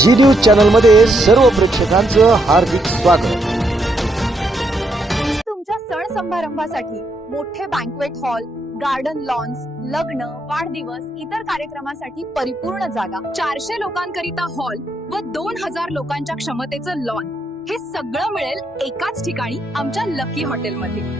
जी news चॅनलमध्ये सर्व प्रेक्षकांचं हार्दिक स्वागत. तुमच्या सण समारंभासाठी मोठे बँकवेट हॉल गार्डन लॉन्स लग्न वाढदिवस इतर कार्यक्रमासाठी परिपूर्ण जागा. चारशे लोकांकरिता हॉल व दोन हजार लोकांच्या क्षमतेचं लॉन हे सगळं मिळेल एकाच ठिकाणी आमच्या लकी हॉटेलमध्ये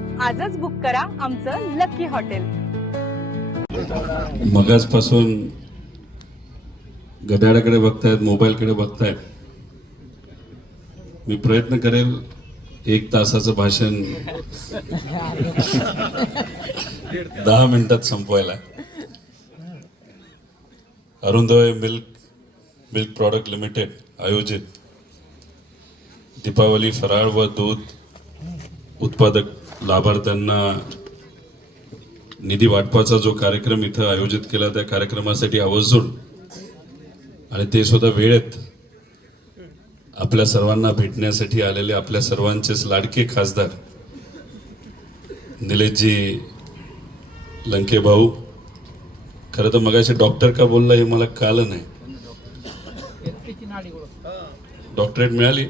आजच बुक करा आमचं लकी हॉटेल. मगाचपासून घड्याळाकडे बघतायत मोबाईलकडे बघतायत. मी प्रयत्न करेल एक तासाचं भाषण दहा मिनिटात संपवायला. Arunoday milk milk product limited आयोजित. दीपावली फराळ व दूध उत्पादक लाभार्थ्यांना निधी वाटपाचा जो कार्यक्रम इथं आयोजित केला त्या कार्यक्रमासाठी आवर्जून आणि ते सुद्धा वेळेत आपल्या सर्वांना भेटण्यासाठी आलेले आपल्या सर्वांचेच लाडके खासदार निलेशजी लंके भाऊ. खरं तर मगाशी डॉक्टर का बोलला हे मला कळलं नाही. डॉक्टरेट मिळाली?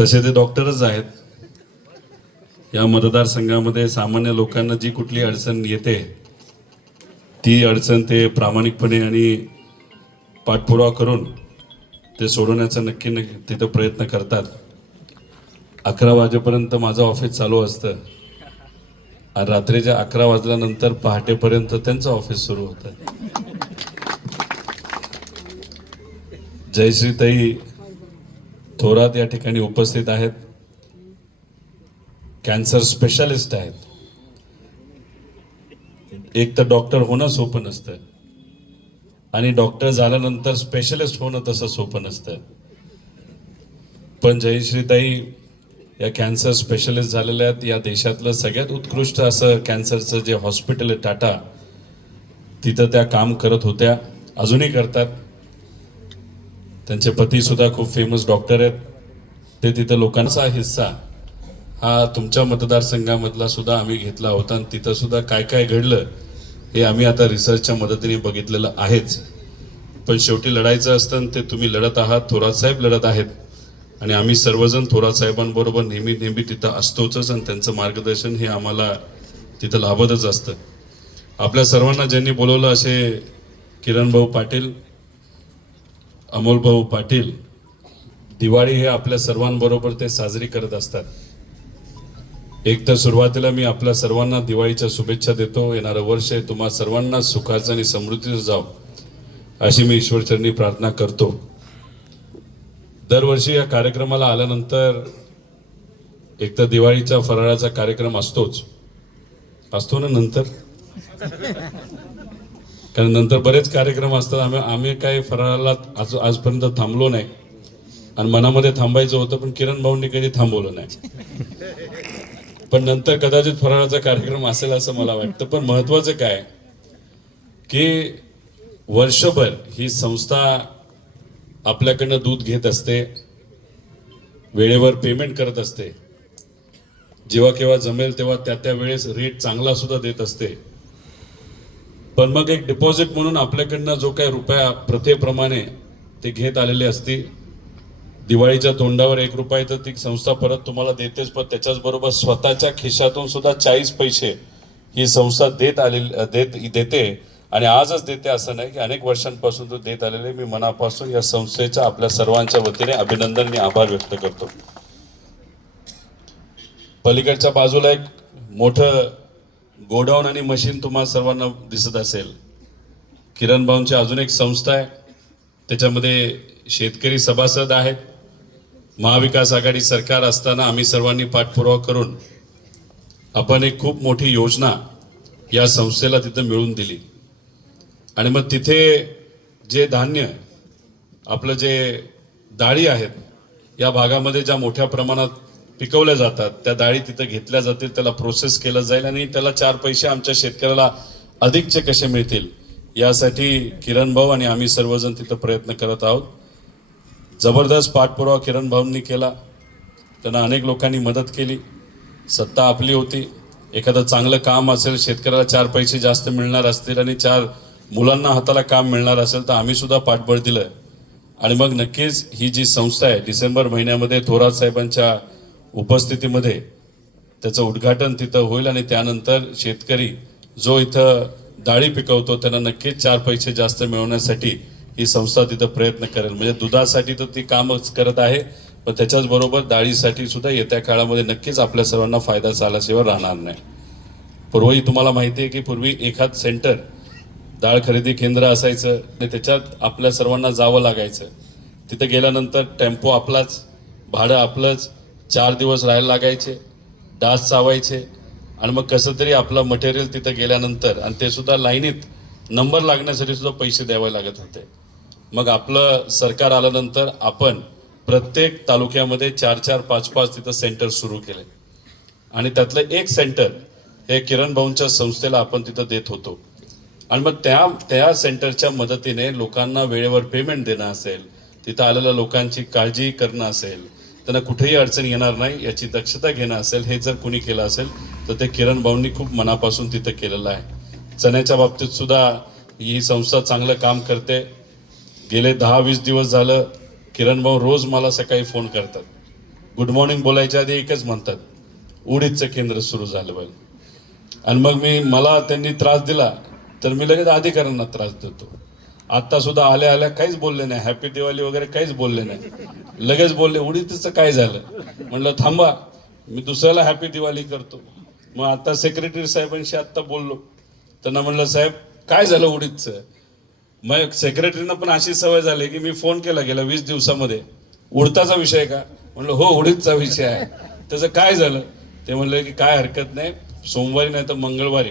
तसे ते डॉक्टरच आहेत. या मतदारसंघामध्ये सामान्य लोकांना जी कुठली अडचण येते ती अडचण ते प्रामाणिकपणे आणि पाठपुरावा करून ते सोडवण्याचा नक्की नक्की तिथं प्रयत्न करतात. अकरा वाजेपर्यंत माझं ऑफिस चालू असतं. आणि रात्रीच्या अकरा वाजल्यानंतर पहाटेपर्यंत त्यांचं ऑफिस सुरू होतं. जयश्रीताई थोरात या ठिकाणी उपस्थित आहेत. कॅन्सर स्पेशालिस्ट आहेत. एक तर डॉक्टर होणं सोपं नसतं. आणि डॉक्टर झाल्यानंतर स्पेशलिस्ट होणं तसं सोपं नसतं. पण जयश्रीताई या कॅन्सर स्पेशलिस्ट झालेल्या आहेत. या देशातलं सगळ्यात उत्कृष्ट असं कॅन्सरचं जे हॉस्पिटल आहे टाटा तिथं त्या काम करत होत्या. अजूनही करतात. त्यांचे पतीसुद्धा खूप फेमस डॉक्टर आहेत. ते तिथं लोकांचा हिस्सा. हा तुमच्या मतदारसंघामधला सुद्धा आम्ही घेतला होता आणि तिथं सुद्धा काय काय घडलं हे आम्ही आता रिसर्चच्या मदतीने बघितलेलं आहेच. पण शेवटी लढायचं असतं आणि ते तुम्ही लढत आहात थोरात साहेब लढत आहेत. आणि आम्ही सर्वजण थोरात साहेबांबरोबर नेहमी नेहमी तिथं असतोच आणि त्यांचं मार्गदर्शन हे आम्हाला तिथं लाभतच असतं. आपल्या सर्वांना ज्यांनी बोलवलं असे किरण भाऊ पाटील अमोलभाऊ पाटील दिवाळी हे आपल्या सर्वांबरोबर ते साजरी करत असतात. एक तर सुरुवातीला मी आपल्या सर्वांना दिवाळीच्या शुभेच्छा देतो. येणारं वर्ष हे तुम्हा सर्वांना सुखाचं आणि समृद्धीचं जाव अशी मी ईश्वरचरणी प्रार्थना करतो. दरवर्षी या कार्यक्रमाला आल्यानंतर एक तर दिवाळीचा फराळाचा कार्यक्रम असतोच. असतो ना नंतर? कारण नंतर बरेच कार्यक्रम असतात. आम्ही आम्ही काही फराळाला आज आजपर्यंत थांबलो नाही. आणि मनामध्ये थांबायचं होतं पण किरण भाऊंनी कधी थांबवलं नाही. पण नंतर कदाचित फराळाचा कार्यक्रम असेल असं मला वाटतं. पण महत्वाचं काय की वर्षभर ही संस्था आपल्याकडनं दूध घेत असते वेळेवर पेमेंट करत असते. जेव्हा केव्हा जमेल तेव्हा त्या त्या वेळेस रेट चांगला सुद्धा देत असते. पण मग एक डिपॉझिट म्हणून आपल्याकडनं जो काही रुपया प्रथेप्रमाणे ते घेत आलेले असतील दिवाळीच्या तोंडावर एक रुपये तर ती संस्था परत तुम्हाला देतेच पण त्याच्याचबरोबर स्वतःच्या खिशातून सुद्धा चाळीस पैसे ही संस्था देत आलेली देत देते आणि आजच देते असं नाही की अनेक वर्षांपासून तो देत आलेले मी मनापासून या संस्थेच्या आपल्या सर्वांच्या वतीने अभिनंदन आणि आभार व्यक्त करतो. पलीकडच्या बाजूला एक मोठं गोडाऊन आणि मशीन तुम्हाला सर्वांना दिसत असेल. किरण भाऊंची अजून एक संस्था आहे. त्याच्यामध्ये शेतकरी सभासद आहेत. महाविकास आघाडी सरकार असताना आम्ही सर्वांनी पाठपुरावा करून आपण एक खूप मोठी योजना या संस्थेला तिथं मिळवून दिली. आणि मग तिथे जे धान्य आपलं जे डाळी आहेत या भागामध्ये ज्या मोठ्या प्रमाणात पिकवल्या जातात. त्या डाळी तिथं घेतल्या जातील त्याला प्रोसेस केलं जाईल आणि त्याला चार पैसे आमच्या शेतकऱ्याला अधिकचे कसे मिळतील? यासाठी किरण भाऊ आणि आम्ही सर्वजण तिथं प्रयत्न करत आहोत. जबरदस्त पाठपुरावा किरण भाऊंनी केला. त्यांना अनेक लोकांनी मदत केली. सत्ता आपली होती. एखादं चांगलं काम असेल शेतकऱ्याला चार पैसे जास्त मिळणार असतील आणि चार मुलांना हाताला काम मिळणार असेल तर आम्हीसुद्धा पाठबळ दिलं आणि मग नक्कीच ही जी संस्था आहे डिसेंबर महिन्यामध्ये थोरात साहेबांच्या उपस्थितीमध्ये त्याचं उद्घाटन तिथं होईल आणि त्यानंतर शेतकरी जो इथं डाळी पिकवतो त्यांना नक्कीच चार पैसे जास्त मिळवण्यासाठी ही संस्था तिथं प्रयत्न करेल. म्हणजे दुधासाठी तर ती कामच करत आहे पण त्याच्याचबरोबर डाळीसाठी सुद्धा येत्या काळामध्ये नक्कीच आपल्या सर्वांना फायदा झाल्याशिवाय राहणार नाही. पूर्वी तुम्हाला माहिती आहे की पूर्वी एखाद सेंटर डाळ खरेदी केंद्र असायचं आणि त्याच्यात आपल्या सर्वांना जावं लागायचं. तिथे गेल्यानंतर टेम्पो आपलाच भाडं आपलंच चार दिवस राहायला लागायचे डास चावायचे आणि मग कसं तरी आपलं मटेरियल तिथं गेल्यानंतर आणि ते सुद्धा लाईनीत नंबर लागण्यासाठी सुद्धा पैसे द्यावे लागत होते. मग आपलं सरकार आल्यानंतर आपण प्रत्येक तालुक्यामध्ये चार चार पाच पाच तिथं सेंटर सुरू केले. आणि त्यातलं एक सेंटर हे किरण भाऊंच्या संस्थेला आपण तिथं देत होतो. आणि मग त्या त्या सेंटरच्या मदतीने लोकांना वेळेवर पेमेंट देणं असेल तिथं आलेल्या लोकांची काळजी करणं असेल त्यांना कुठेही अडचण येणार नाही याची दक्षता घेणं असेल हे जर कुणी केलं असेल तर ते किरण भाऊंनी खूप मनापासून तिथं केलेलं आहे. चण्याच्या बाबतीत सुद्धा ही संस्था चांगलं काम करते. गेले दहा वीस दिवस झालं किरण भाऊ रोज मला सकाळी फोन करतात. गुड मॉर्निंग बोलायच्या आधी एकच म्हणतात उडीदचं केंद्र सुरू झालं पाहिजे आणि मग मी मला त्यांनी त्रास दिला तर मी लगेच अधिकाऱ्यांना त्रास देतो. आता सुद्धा आल्या आल्या काहीच बोलले नाही. हॅपी दिवाळी वगैरे काहीच बोलले नाही. लगेच बोलले उडीतच काय झालं? म्हणलं थांबा मी दुसऱ्याला हॅपी दिवाळी करतो. मग आता सेक्रेटरी साहेबांशी आत्ता बोललो. त्यांना म्हणलं साहेब काय झालं उडीतचं मग सेक्रेटरीनं पण अशी सवय झाली की मी फोन केला गेला वीस दिवसामध्ये. उडताचा विषय का? म्हणलं हो उडीदचा विषय आहे. त्याचं काय झालं? ते म्हणलं की काय हरकत नाही. सोमवारी नाही तर मंगळवारी.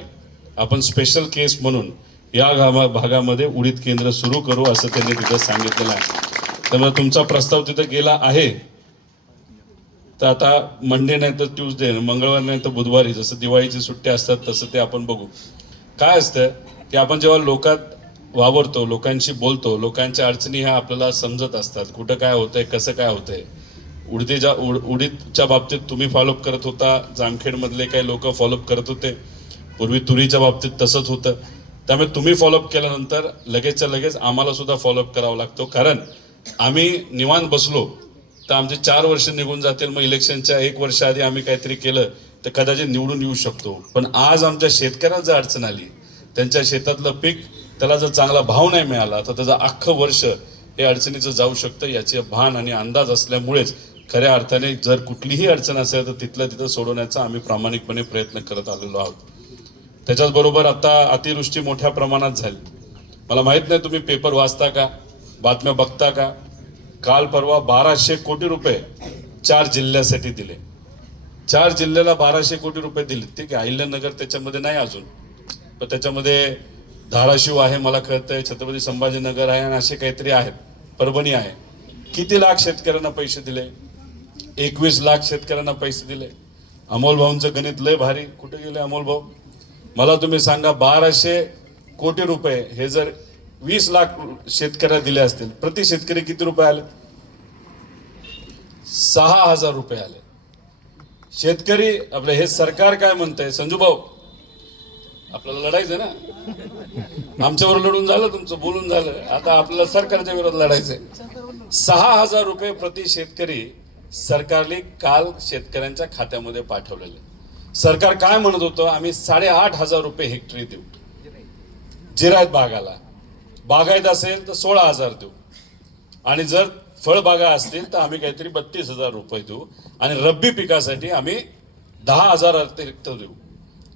आपण स्पेशल केस म्हणून या गावा भागामध्ये उडीद केंद्र सुरू करू असं त्यांनी तिथं सांगितलेलं आहे. त्यामुळे तुमचा प्रस्ताव तिथं गेला आहे. तर आता मंडे नाही तर ट्यूजडे मंगळवार नाही तर बुधवारी जसं दिवाळीची सुट्ट्या असतात तसं ते आपण बघू. काय असतं की आपण जेव्हा लोकात वावरतो लोकांशी बोलतो लोकांच्या अडचणी ह्या आपल्याला समजत असतात. कुठं काय होतंय कसं काय होतंय. उडतीच्या उड उडीदच्या बाबतीत तुम्ही फॉलोअप करत होता जामखेडमधले काही लोक फॉलोअप करत होते. पूर्वी तुरीच्या बाबतीत तसंच होतं. त्यामुळे तुम्ही फॉलोअप केल्यानंतर लगेचच्या लगेच आम्हाला सुद्धा फॉलोअप करावा लागतो. कारण आम्ही निवांत बसलो तर आमचे चार वर्ष निघून जातील. मग इलेक्शनच्या एक वर्ष आधी आम्ही काहीतरी केलं तर कदाचित निवडून येऊ शकतो. पण आज आमच्या शेतकऱ्यांना जर अडचण आली त्यांच्या शेतातलं पीक त्याला जर चांगला भाव नाही मिळाला तर त्याचं अख्खं वर्ष हे अडचणीचं जाऊ शकतं याचे भान आणि अंदाज असल्यामुळेच खऱ्या अर्थाने जर कुठलीही अडचण असेल तर तिथल्या तिथं सोडवण्याचा आम्ही प्रामाणिकपणे प्रयत्न करत आलेलो आहोत. त्याच्याचबरोबर आता अतिवृष्टी मोठ्या प्रमाणात झाली. मला माहीत नाही तुम्ही पेपर वाचता का बातम्या बघता का? काल परवा बाराशे कोटी रुपये चार जिल्ह्यासाठी दिले. चार जिल्ह्याला बाराशे कोटी रुपये दिले ठीक आहे अहिल्यानगर त्याच्यामध्ये नाही अजून. पण त्याच्यामध्ये धाराशिव आहे मला कळतंय छत्रपती संभाजीनगर आहे आणि असे काहीतरी आहेत. परभणी आहे. किती लाख शेतकऱ्यांना पैसे दिले? एकवीस लाख शेतकऱ्यांना पैसे दिले. अमोल भाऊंचं गणित लय भारी. कुठे गेले अमोल भाऊ? मला तुम्ही सांगा बाराशे कोटी रुपये हे जर वीस लाख शेतकऱ्या दिले असतील प्रति शेतकरी किती रुपये आले? सहा हजार रुपये आले. शेतकरी आपलं हे सरकार काय म्हणतंय? संजू भाऊ आपल्याला लढायचं ना? आमच्यावर लढून झालं तुमचं बोलून झालं. आता आपल्याला सरकारच्या विरोधात लढायचंय सहा हजार रुपये प्रति शेतकरी सरकारने काल शेतकऱ्यांच्या खात्यामध्ये पाठवलेले. सरकार काय म्हणत होतं? आम्ही साडेआठ हजार रुपये हेक्टरी देऊ. जिरायत बागाला. बागायत असेल तर सोळा हजार देऊ. आणि जर फळबागा असतील तर आम्ही काहीतरी बत्तीस हजार रुपये देऊ. आणि रब्बी पिकासाठी आम्ही दहा हजार अतिरिक्त देऊ.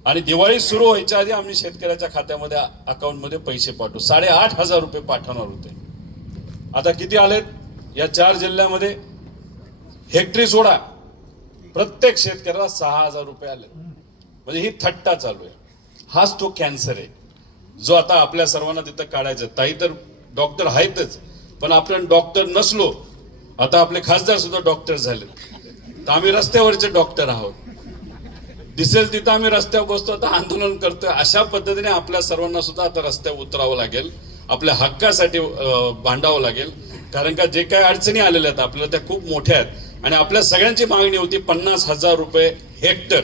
आणि दिवाळी सुरू व्हायच्या आधी आम्ही शेतकऱ्याच्या खात्यामध्ये अकाउंटमध्ये पैसे पाठवू. साडेआठ हजार रुपये पाठवणार होते. आता किती आलेत? या चार जिल्ह्यामध्ये हेक्टरी सोडा. प्रत्येक शेतकऱ्याला सहा हजार रुपये आले. म्हणजे ही थट्टा चालू आहे. हाच तो कॅन्सर आहे. जो आता आपल्या सर्वांना तिथं काढायचा. ताई तर डॉक्टर आहेतच. पण आपण डॉक्टर नसलो आता आपले खासदार सुद्धा डॉक्टर झाले. तर आम्ही रस्त्यावरचे डॉक्टर आहोत. दिसेल तिथं आम्ही रस्त्यावर बसतो आता आंदोलन करतोय. अशा पद्धतीने आपल्या सर्वांना सुद्धा आता रस्त्यावर उतरावं लागेल. आपल्या हक्कासाठी भांडावं लागेल. कारण का जे काही अडचणी आलेल्या आहेत आपल्याला त्या खूप मोठ्या आहेत. आणि आपल्या सगळ्यांची मागणी होती पन्नास हजार रुपये हेक्टर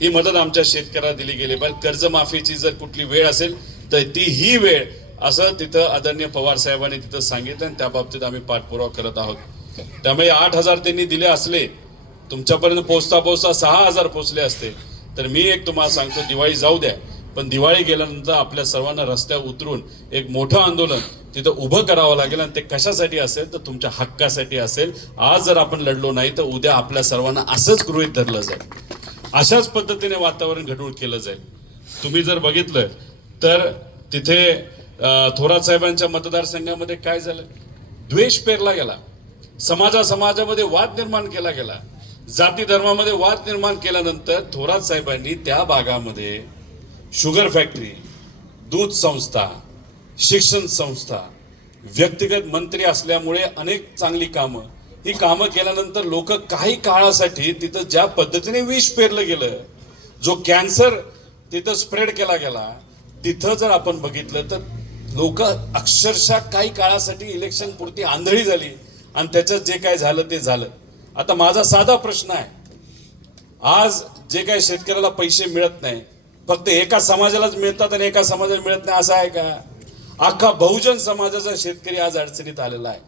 ही मदत आमच्या शेतकऱ्याला दिली गेली. पण कर्जमाफीची जर कुठली वेळ असेल तर ती ही वेळ असं तिथं आदरणीय पवार साहेबांनी तिथं सांगितलं आणि त्या बाबतीत आम्ही पाठपुरावा करत आहोत. त्यामुळे आठ हजार त्यांनी दिले असले तुमच्यापर्यंत पोहोचता पोचता सहा हजार पोहोचले असते. तर मी एक तुम्हाला सांगतो दिवाळी जाऊ द्या. पण दिवाळी गेल्यानंतर आपल्या सर्वांना रस्त्यावर उतरून एक मोठं आंदोलन तिथं उभं करावं लागेल आणि ते कशासाठी असेल? तर तुमच्या हक्कासाठी असेल. आज जर आपण लढलो नाही तर उद्या आपल्या सर्वांना असंच गृहित धरलं जाईल. अशाच पद्धतीने वातावरण घडवून केलं जाईल. तुम्ही जर बघितलं तर तिथे थोरात साहेबांच्या मतदारसंघामध्ये काय झालं? द्वेष पेरला गेला. समाजा समाजामध्ये वाद निर्माण केला गेला. जाती धर्मामध्ये वाद निर्माण केल्यानंतर थोरात साहेबांनी त्या भागामध्ये शुगर फॅक्टरी दूध संस्था शिक्षण संस्था व्यक्तिगत मंत्री असल्यामुळे अनेक चांगली कामं. ही कामं केल्यानंतर लोक काही काळासाठी तिथं ज्या पद्धतीने विष पेरलं गेलं जो कॅन्सर तिथं स्प्रेड केला गेला तिथं जर आपण बघितलं तर लोक अक्षरशः काही काळासाठी इलेक्शन पुरती आंधळी झाली आणि त्याच्यात जे काय झालं ते झालं. आता माझा साधा प्रश्न आहे. आज जे काही शेतकऱ्याला पैसे मिळत नाही फक्त एका समाजालाच मिळतात आणि एका समाजाला मिळत नाही असं आहे का? अख्खा बहुजन समाजाचा शेतकरी आज अडचणीत आलेला आहे.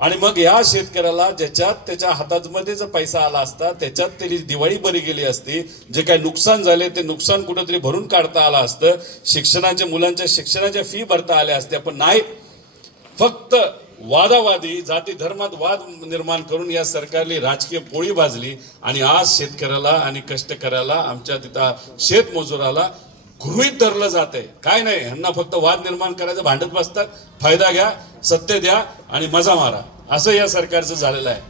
आणि मग या शेतकऱ्याला ज्याच्यात त्याच्या हातामध्ये जर पैसा आला असता त्याच्यात त्याची दिवाळी बरी गेली असती जे काही नुकसान झाले ते नुकसान कुठंतरी भरून काढता आलं असतं. शिक्षणाच्या मुलांच्या शिक्षणाच्या फी भरता आल्या असत्या पण नाही. फक्त वादावादी जाती धर्मात वाद निर्माण करून या सरकारने राजकीय पोळी भाजली आणि आज शेतकऱ्याला आणि कष्टकऱ्याला आमच्या तिथं शेतमजुराला गृहित धरलं जात आहे काय नाही ह्यांना फक्त वाद निर्माण करायचं भांडत बसतात. फायदा घ्या सत्य द्या आणि मजा मारा. असं या सरकारचं झालेलं आहे.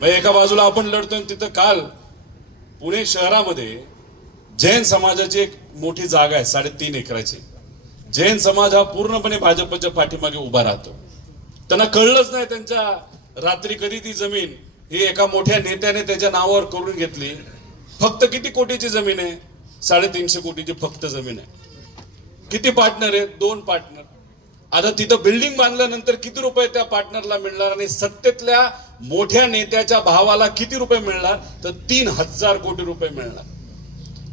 मग एका बाजूला आपण लढतोय आणि तिथं काल पुणे शहरामध्ये जैन समाजाची एक मोठी जागा आहे साडेतीन एकराची. जैन समाज हा पूर्णपणे भाजपच्या पाठीमागे उभा राहतो. त्यांना कळलंच नाही त्यांच्या रात्री कधी ती जमीन ही एका मोठ्या नेत्याने त्याच्या नावावर करून घेतली. फक्त किती कोटीची जमीन आहे? साडेतीनशे कोटीची फक्त जमीन आहे. किती पार्टनर आहेत? दोन पार्टनर. आता तिथं बिल्डिंग बांधल्यानंतर किती रुपये त्या पार्टनरला मिळणार आणि सत्तेतल्या मोठ्या नेत्याच्या भावाला किती रुपये मिळणार? तर तीन हजार कोटी रुपये मिळणार.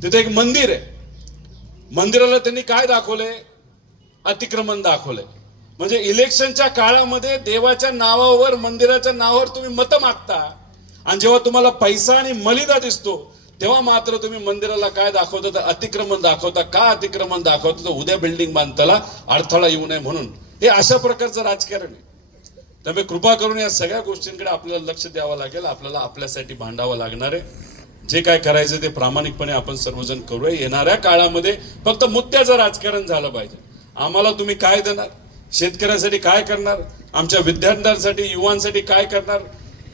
तिथे एक मंदिर आहे. मंदिराला त्यांनी काय दाखवलंय? अतिक्रमण दाखवलंय. म्हणजे इलेक्शनच्या काळामध्ये देवाच्या नावावर मंदिराच्या नावावर तुम्ही मतं मागता. आणि जेव्हा तुम्हाला पैसा आणि मलिदा दिसतो तेव्हा मात्र तुम्ही मंदिराला काय दाखवता? तर अतिक्रमण दाखवता. का अतिक्रमण दाखवता? तर उद्या बिल्डिंग बांधताला अडथळा येऊ नये म्हणून. हे अशा प्रकारचं राजकारण आहे. त्यामुळे कृपा करून या सगळ्या गोष्टींकडे आपल्याला लक्ष द्यावं लागेल. आपल्याला आपल्यासाठी भांडावं लागणार आहे. जे काय करायचं ते प्रामाणिकपणे आपण सर्वजण करूया. येणाऱ्या काळामध्ये फक्त मुद्द्याचं राजकारण झालं पाहिजे. आम्हाला तुम्ही काय देणार? शेतकऱ्यांसाठी काय करणार? आमच्या विद्यार्थ्यांसाठी युवांसाठी काय करणार?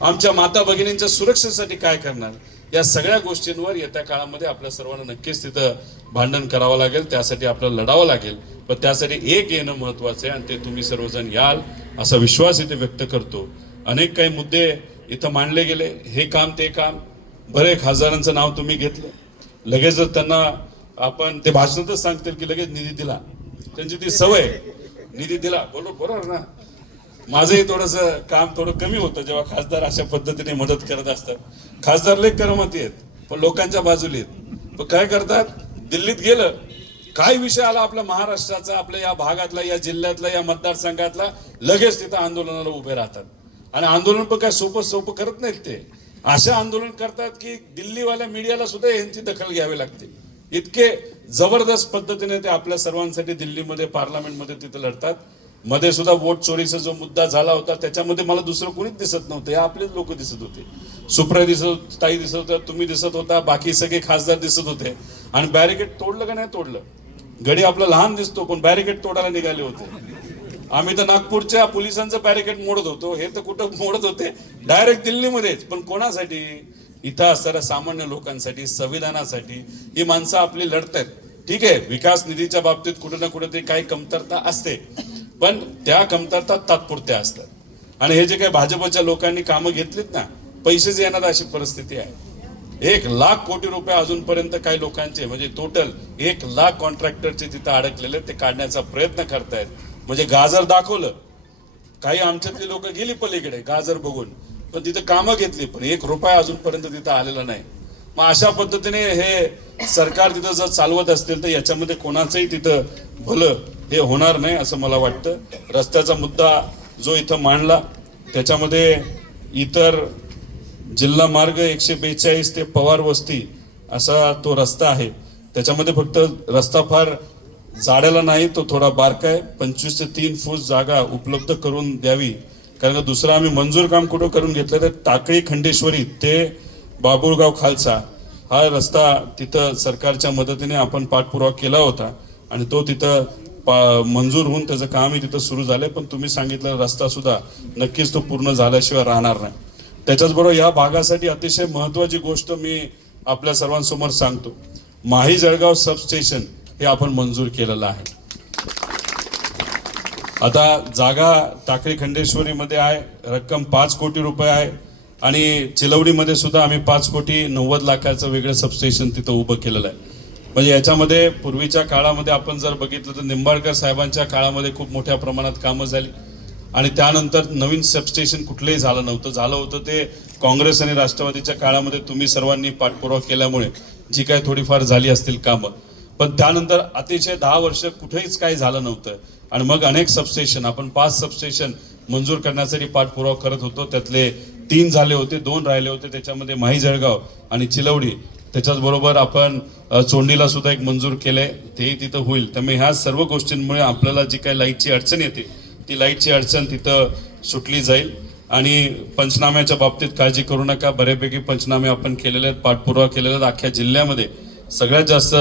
आमच्या माता भगिनींच्या सुरक्षेसाठी काय करणार? या सगळ्या गोष्टींवर येत्या काळामध्ये आपल्या सर्वांना नक्कीच तिथं भांडण करावं लागेल. त्यासाठी आपल्याला लढावं लागेल. पण त्यासाठी एक येणं महत्वाचं आहे आणि ते तुम्ही सर्वजण याल असा विश्वास इथे व्यक्त करतो. अनेक काही मुद्दे इथं मांडले गेले. हे काम ते काम. बरे खासदारांचं नाव तुम्ही घेतलं. लगेच त्यांना आपण ते भाषणातच सांगतील की लगेच निधी दिला. त्यांची ती सवय आहे. निधी दिला बोलो बरोबर ना. माझंही थोडस काम थोडं कमी होतं जेव्हा खासदार अशा पद्धतीने मदत करत असतात. खासदार लय करमती आहेत पण लोकांच्या बाजूला आहेत. पण काय करतात? दिल्लीत गेलं काय विषय आला आपल्या महाराष्ट्राचा आपल्या या भागातला या जिल्ह्यातला या मतदारसंघातला लगेच तिथं आंदोलनाला उभे राहतात. आणि आंदोलन पण काय सोपं सोपं करत नाहीत ते. असे आंदोलन करतात की दिल्लीवाल्या मीडियाला सुद्धा यांची दखल घ्यावी लागते. इतके जबरदस्त पद्धतीने ते आपल्या सर्वांसाठी दिल्लीमध्ये पार्लमेंटमध्ये तिथे लढतात. मध्ये सुद्धा वोट चोरीचा जो मुद्दा झाला होता त्याच्यामध्ये मला दुसरं कोणीच दिसत नव्हतं. हे आपलेच लोक दिसत होते. सुप्रिया दिसत ताई दिसत होत्या तुम्ही दिसत होता बाकी सगळे खासदार दिसत होते. आणि बॅरिकेड तोडलं का नाही तोडलं? गडी आपला लहान दिसतो पण बॅरिकेड तोडायला निघाले होते. आम्ही तर नागपूरच्या पोलिसांचं बॅरिकेड मोडत होतो. हे तर कुठं मोडत होते? डायरेक्ट दिल्लीमध्येच. पण कोणासाठी? इथं असणाऱ्या सामान्य लोकांसाठी संविधानासाठी ही माणसं आपली लढतायत. ठीक आहे विकास निधीच्या बाबतीत कुठे ना कुठे तरी काही कमतरता असते. पण त्या कमतरता तात्पुरत्या असतात. आणि हे जे काही भाजपच्या लोकांनी कामं घेतलीत ना पैसेच येणार अशी परिस्थिती आहे. एक लाख कोटी रुपये अजूनपर्यंत काही लोकांचे म्हणजे टोटल एक लाख कॉन्ट्रॅक्टरचे तिथं अडकलेले ते काढण्याचा प्रयत्न करतायत. म्हणजे गाजर दाखवलं. काही आमच्यातली लोक गेली पलीकडे गाजर बघून. पण तिथं कामं घेतली पण एक रुपया अजूनपर्यंत तिथं आलेला नाही. मग अशा पद्धतीने हे सरकार तिथं जर चालवत असतील तर याच्यामध्ये कोणाचंही तिथं भलं हे होणार नाही असं मला वाटतं. रस्त्याचा मुद्दा जो इथं मांडला त्याच्यामध्ये इतर जिल्हा मार्ग एकशे बेचाळीस ते पवार वस्ती असा तो रस्ता आहे. त्याच्यामध्ये फक्त रस्ता फार जाड्याला नाही तो थोडा बारका आहे. पंचवीस ते तीन फूट जागा उपलब्ध करून द्यावी कारण का दुसरं आम्ही मंजूर काम कुठं करून घेतलं तर टाकळी खंडेश्वरी ते बाबुळगाव खालसा हा रस्ता तिथं सरकारच्या मदतीने आपण पाठपुरावा केला होता आणि तो तिथं पा- मंजूर होऊन त्याचं कामही तिथं सुरू झालंय. पण तुम्ही सांगितलं रस्ता सुद्धा नक्कीच तो पूर्ण झाल्याशिवाय राहणार नाही. त्याच्याचबरोबर या भागासाठी अतिशय महत्वाची गोष्ट मी आपल्या सर्वांसमोर सांगतो. माही जळगाव सबस्टेशन हे आपण मंजूर केलेलं आहे. आता जागा टाकळी खंडेश्वरीमध्ये आहे रक्कम पाच कोटी रुपये आहे आणि चिलवडीमध्ये सुद्धा आम्ही पाच कोटी नव्वद लाखाचं वेगळं सबस्टेशन तिथं उभं केलेलं आहे. म्हणजे याच्यामध्ये पूर्वीच्या काळामध्ये आपण जर बघितलं तर निंबाळकर साहेबांच्या काळामध्ये खूप मोठ्या प्रमाणात कामं झाली. आणि त्यानंतर नवीन सबस्टेशन कुठलंही झालं नव्हतं. झालं होतं ते काँग्रेस आणि राष्ट्रवादीच्या काळामध्ये तुम्ही सर्वांनी पाठपुरावा केल्यामुळे जी काय थोडीफार झाली असतील कामं. पण त्यानंतर अतिशय दहा वर्ष कुठेच काही झालं नव्हतं. आणि मग अनेक सबस्टेशन आपण पाच सबस्टेशन मंजूर करण्यासाठी पाठपुरावा करत होतो. त्यातले तीन झाले होते दोन राहिले होते. त्याच्यामध्ये माही जळगाव आणि चिलवडी. त्याच्याचबरोबर आपण चोंडीला सुद्धा एक मंजूर केले तेही तिथं होईल. त्यामुळे ह्या सर्व गोष्टींमुळे आपल्याला जी काही लाईटची अडचण येते ती लाईटची अडचण तिथं सुटली जाईल. आणि पंचनाम्याच्या बाबतीत काळजी करू नका. बऱ्यापैकी पंचनामे आपण केलेले आहेत पाठपुरावा केलेला आहेत. अख्ख्या जिल्ह्यामध्ये सगळ्यात जास्त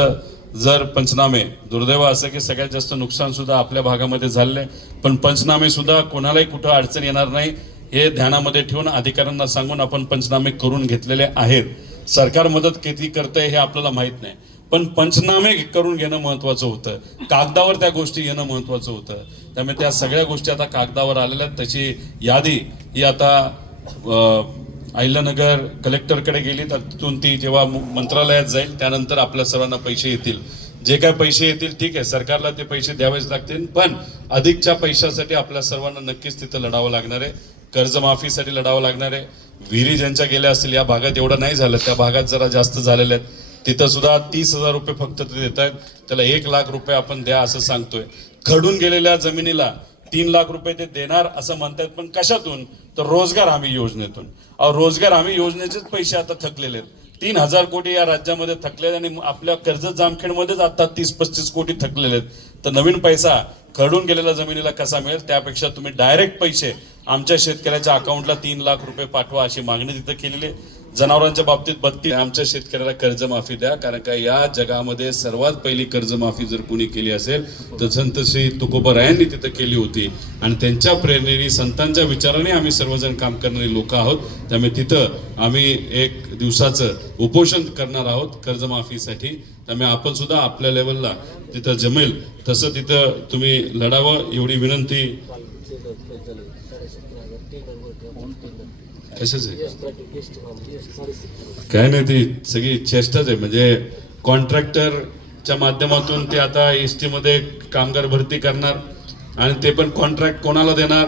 जर पंचनामे दुर्दैव असं की सगळ्यात जास्त नुकसानसुद्धा आपल्या भागामध्ये झालेलं आहे पण पंचनामेसुद्धा कोणालाही कुठं अडचण येणार नाही हे ध्यानामध्ये ठेवून अधिकाऱ्यांना सांगून आपण पंचनामे करून घेतलेले आहेत. सरकार मदत किती करतंय हे आपल्याला माहीत नाही पण पंचनामे करून घेणं महत्त्वाचं होतं. कागदावर त्या गोष्टी येणं महत्त्वाचं होतं. त्यामुळे त्या सगळ्या गोष्टी आता कागदावर आलेल्या आहेत. त्याची यादी ही आता अहिल्यानगर कलेक्टरकडे गेली तर तिथून ती जेव्हा मंत्रालयात जाईल त्यानंतर आपल्या सर्वांना पैसे येतील. जे काय पैसे येतील ठीक आहे सरकारला ते पैसे द्यावेच लागतील पण अधिकच्या पैशासाठी आपल्या सर्वांना नक्कीच तिथं लढावं लागणार आहे. कर्जमाफीसाठी लढावं लागणार आहे. विहिरी ज्यांच्या गेल्या असतील या भागात एवढं नाही झालं त्या भागात जरा जास्त झालेले आहेत. तिथं सुद्धा तीस हजार रुपये फक्त ते देत आहेत. त्याला एक लाख रुपये आपण द्या असं सांगतोय. खडून गेलेल्या जमिनीला तीन लाख रुपये ते देणार असं म्हणतात पण कशातून? तर रोजगार हमी योजनेतून. अहो रोजगार हमी योजनेचेच पैसे आता थकलेले आहेत. तीन हजार कोटी या राज्यामध्ये थकलेले आणि आपल्या कर्जत जामखेडमध्येच आता तीस पस्तीस कोटी थकलेले आहेत. तर नवीन पैसा खरडून गेलेल्या जमिनीला कसा मिळेल? त्यापेक्षा तुम्ही डायरेक्ट पैसे आमच्या शेतकऱ्याच्या अकाउंटला तीन लाख रुपये पाठवा अशी मागणी तिथं केलेली आहे. जनावरांच्या बाबतीत बत्ती आमच्या शेतकऱ्याला कर्जमाफी द्या कारण का या जगामध्ये सर्वात पहिली कर्जमाफी जर कोणी केली असेल तर संत श्री तुकोबरायांनी तिथं केली होती. आणि त्यांच्या प्रेरणेने संतांच्या विचाराने आम्ही सर्वजण काम करणारी लोक आहोत. त्यामुळे तिथं आम्ही एक दिवसाचं उपोषण करणार आहोत कर्जमाफीसाठी. त्यामुळे आपण सुद्धा आपल्या लेवलला तिथं जमेल तसं तिथं तुम्ही लढावं एवढी विनंती कशाच आहे. काय नाही ती सगळी चेष्टाच आहे. म्हणजे कॉन्ट्रॅक्टरच्या माध्यमातून ते आता एस टी मध्ये कामगार भरती करणार आणि ते पण कॉन्ट्रॅक्ट कोणाला देणार?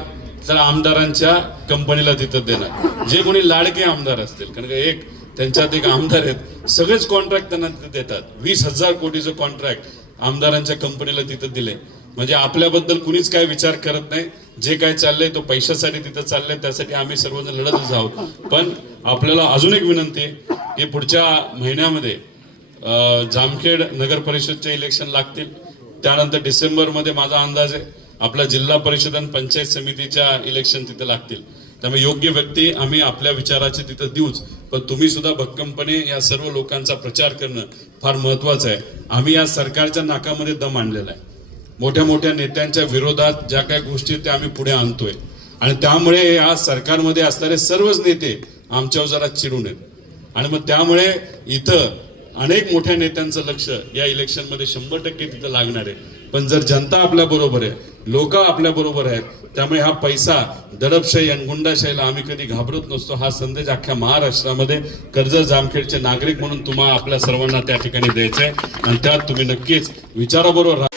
तर आमदारांच्या कंपनीला तिथं देणार. जे कोणी लाडके आमदार असतील कारण का एक त्यांच्यात एक आमदार आहेत सगळेच कॉन्ट्रॅक्ट त्यांना तिथे देतात. वीस हजार कोटीचं कॉन्ट्रॅक्ट आमदारांच्या कंपनीला तिथं दिले म्हणजे आपल्याबद्दल कुणीच काय विचार करत नाही. जे काय चाललंय तो पैशासाठी तिथं चाललंय त्यासाठी आम्ही सर्वजण लढतच आहोत. पण आपल्याला अजून एक विनंती आहे की पुढच्या महिन्यामध्ये जामखेड नगर परिषदचे इलेक्शन लागतील. त्यानंतर डिसेंबरमध्ये माझा अंदाज आहे आपल्या जिल्हा परिषद आणि पंचायत समितीच्या इलेक्शन तिथे लागतील. त्यामुळे योग्य व्यक्ती आम्ही आपल्या विचाराचे तिथं देऊच. पण तुम्ही सुद्धा भक्कमपणे या सर्व लोकांचा प्रचार करणं फार महत्वाचं आहे. आम्ही या सरकारच्या नाकामध्ये दम आणलेला आहे. मोठ्या मोठ्या नेत्यांच्या विरोधात ज्या काही गोष्टी त्या आम्ही पुढे आणतोय. आणि त्यामुळे या सरकारमध्ये असणारे सर्वच नेते आमच्यावर जरा चिडून आहेत. आणि मग त्यामुळे इथं अनेक मोठ्या नेत्यांचं लक्ष या इलेक्शनमध्ये शंभर टक्के तिथं लागणार आहे. पण जर जनता आपल्या बरोबर आहे लोक आपल्या बरोबर आहेत त्यामुळे हा पैसा दडपशाही आणि गुंडाशाहीला आम्ही कधी घाबरत नसतो. हा संदेश अख्ख्या महाराष्ट्रामध्ये कर्जत जामखेडचे नागरिक म्हणून तुम्हाला आपल्या सर्वांना त्या ठिकाणी द्यायचा आहे. आणि त्यात तुम्ही नक्कीच विचाराबरोबर राहा.